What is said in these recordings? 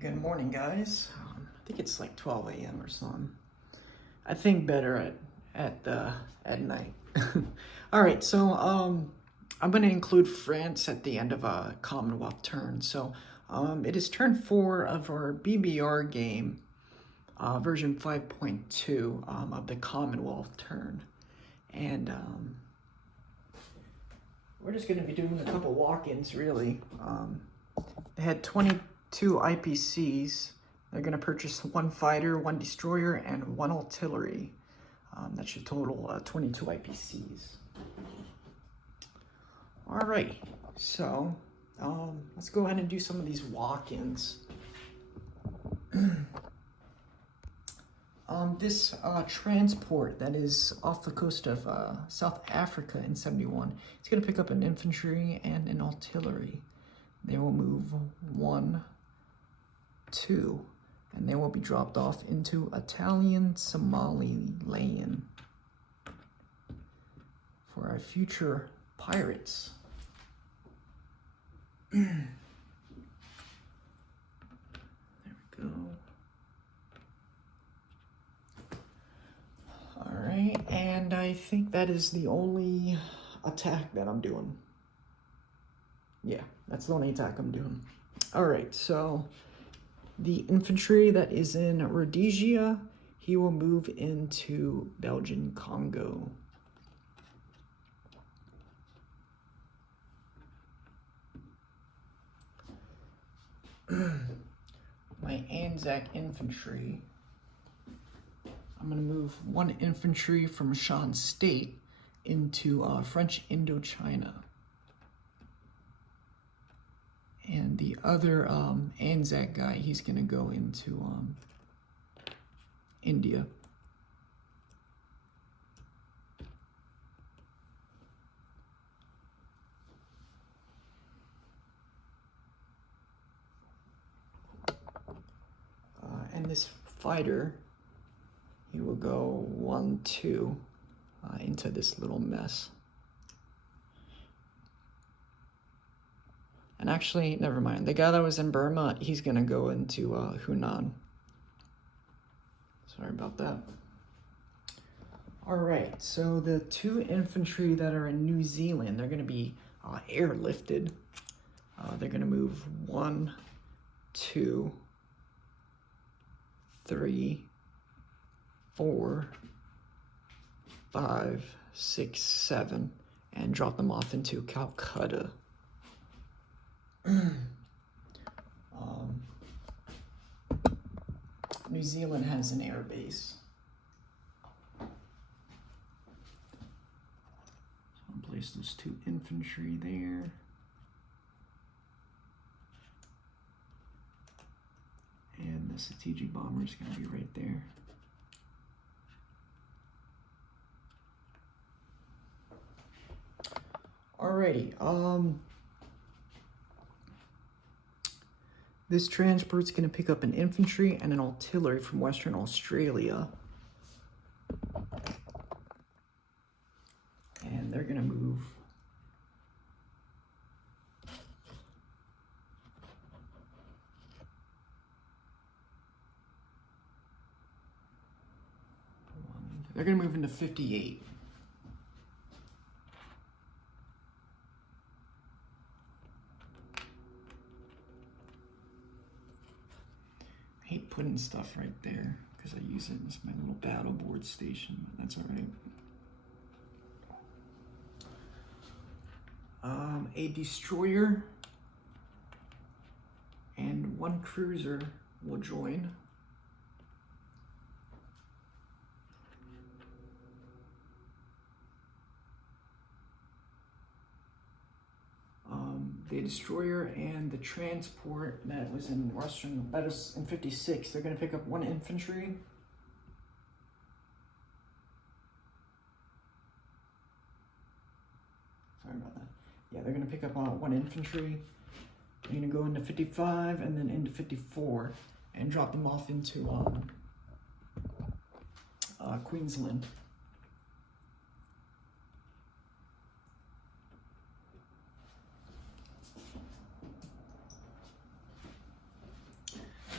Good morning, guys. I think it's like 12 a.m. or something. I think better at night. All right, so I'm going to include France at the end of a Commonwealth turn. So it is turn 4 of our BBR game, version 5.2 of the Commonwealth turn, and we're just going to be doing a couple walk-ins, really. They had 22 IPCs. They're going to purchase 1 fighter, 1 destroyer, and 1 artillery. That should total 22 IPCs. All right, so let's go ahead and do some of these walk-ins. This transport that is off the coast of South Africa in 71, it's going to pick up an infantry and an artillery. They will move 1, 2, and they will be dropped off into Italian Somaliland for our future pirates. There we go. All right, and I think that is the only attack that I'm doing. Yeah, that's the only attack I'm doing. All right, so the infantry that is in Rhodesia, he will move into Belgian Congo. My Anzac infantry, I'm going to move 1 infantry from Shan State into French Indochina. And the other Anzac guy, he's going to go into India. And this fighter, he will go 1, 2 into this little mess. And actually, never mind. The guy that was in Burma, he's going to go into Hunan. Sorry about that. All right, so the 2 infantry that are in New Zealand, they're going to be airlifted. They're going to move 1, 2, 3, 4, 5, 6, 7, and drop them off into Calcutta. New Zealand has an air base. So I'll place those 2 infantry there. And the strategic bomber is going to be right there. Alrighty, this transport's going to pick up an infantry and an artillery from Western Australia. And they're going to move they're going to move into 58. I hate putting stuff right there because I use it as my little battle board station, but that's all right. A destroyer and 1 cruiser will join. The destroyer and the transport that was in Western, that is in 56, they're going to pick up 1 infantry. Sorry about that. Yeah, they're going to pick up 1 infantry. They're going to go into 55 and then into 54 and drop them off into Queensland.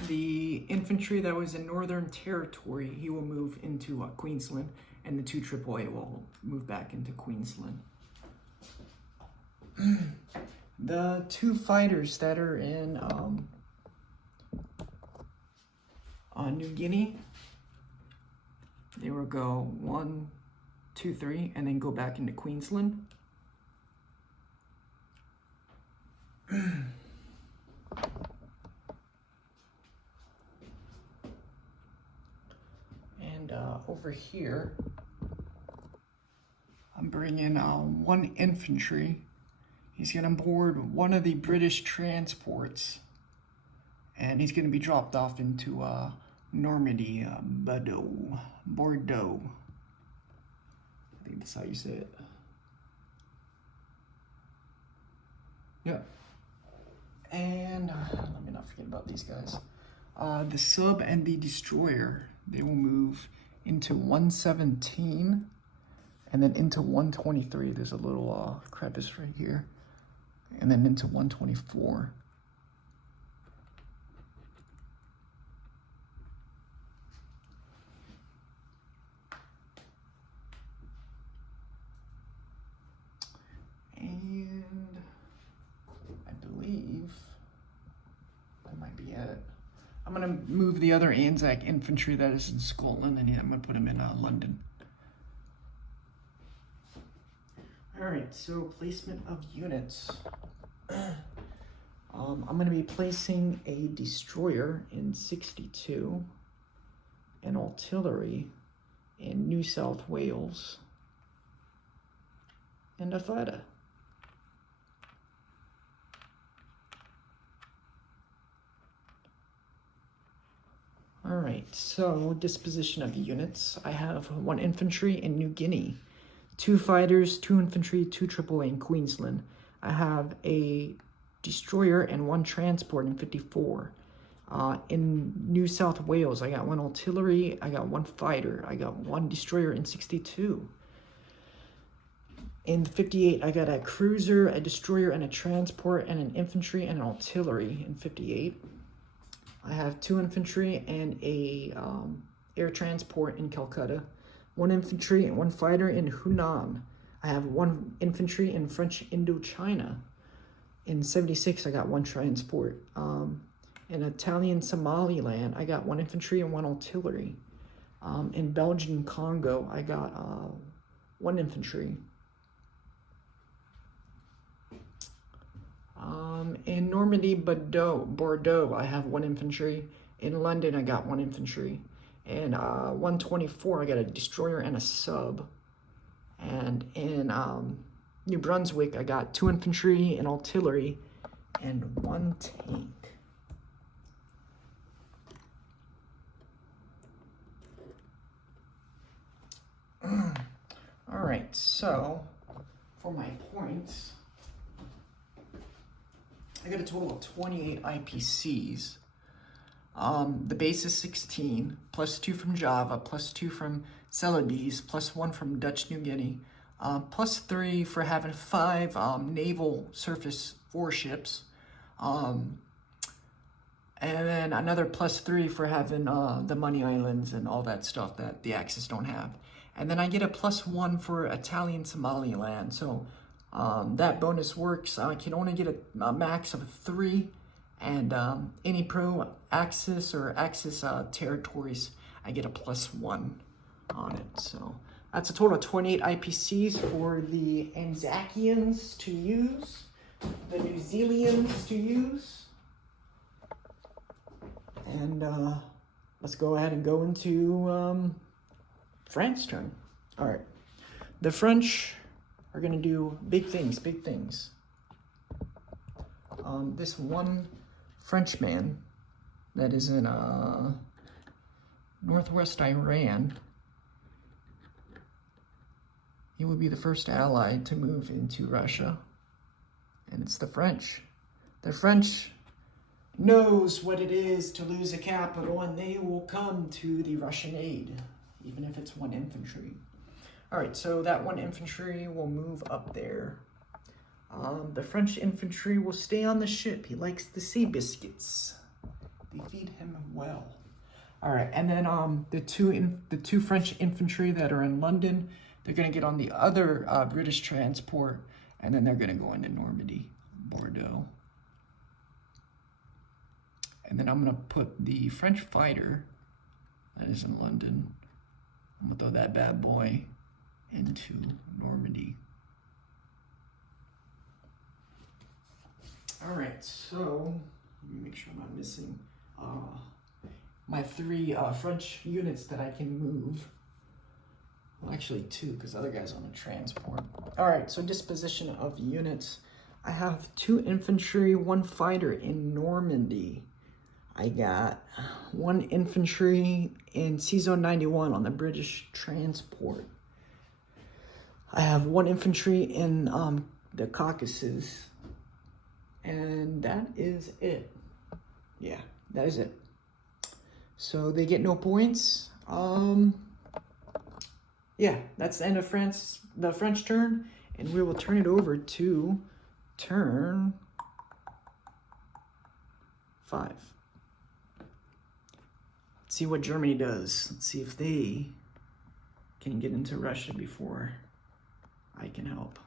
the infantry that was in Northern Territory, he will move into Queensland, and the 2 AAA will move back into Queensland. The 2 fighters that are in New Guinea, they will go 1, 2, 3, and then go back into Queensland. And over here, I'm bringing 1 infantry. He's going to board one of the British transports, and he's going to be dropped off into Normandy, Bordeaux. I think that's how you say it. Yeah. And let me not forget about these guys. The sub and the destroyer, they will move into 117 and then into 123. There's a little crevice right here. And then into 124. And I believe that might be it. I'm going to move the other Anzac infantry that is in Scotland, and I'm going to put them in London. Alright, so placement of units. I'm going to be placing a destroyer in 62, and artillery in New South Wales, and a fighter. Alright, so disposition of units. I have 1 infantry in New Guinea, 2 fighters, 2 infantry, 2 AAA in Queensland. I have a destroyer and 1 transport in 54. In New South Wales, I got 1 artillery, I got 1 fighter, I got 1 destroyer in 62. In 58, I got a cruiser, a destroyer, and a transport, and an infantry and an artillery in 58. I have 2 infantry and a air transport in Calcutta, 1 infantry and 1 fighter in Hunan. I have 1 infantry in French Indochina. In 76, I got 1 transport. In Italian Somaliland, I got 1 infantry and 1 artillery. In Belgian Congo, I got 1 infantry. In Normandy, Bordeaux, I have 1 infantry. In London, I got 1 infantry. In 124, I got a destroyer and a sub. And in New Brunswick, I got 2 infantry and artillery and 1 tank. All right, so for my points, I got a total of 28 IPCs. The base is 16, plus 2 from Java, plus 2 from Celebes, plus 1 from Dutch New Guinea, plus 3 for having 5 naval surface warships, and then another plus 3 for having the Money Islands and all that stuff that the Axis don't have. And then I get a plus 1 for Italian Somaliland, so that bonus works. I can only get a max of 3, and any pro-Axis or Axis territories, I get a plus 1 on it. So that's a total of 28 IPCs for the Anzacians to use, the New Zealanders to use. And let's go ahead and go into France's turn. All right. The French are going to do big things, big things. This one Frenchman that is in northwest Iran, he will be the first ally to move into Russia, and it's the French. The French knows what it is to lose a capital, and they will come to the Russian aid, even if it's 1 infantry. All right, so that 1 infantry will move up there. The French infantry will stay on the ship. He likes the sea biscuits. They feed him well. All right, and then the two French infantry that are in London, they're gonna get on the other British transport, and then they're gonna go into Normandy, Bordeaux. And then I'm gonna put the French fighter that is in London. I'm gonna throw that bad boy into Normandy. All right, so let me make sure I'm not missing my 3 French units that I can move. Well, actually 2, because the other guy's on a transport. All right, so disposition of units. I have 2 infantry, 1 fighter in Normandy. I got 1 infantry in C-Zone 91 on the British transport. I have 1 infantry in the Caucasus. And that is it. Yeah, that is it. So they get no points. Yeah, that's the end of the French turn, and we will turn it over to turn 5. Let's see what Germany does. Let's see if they can get into Russia before I can help.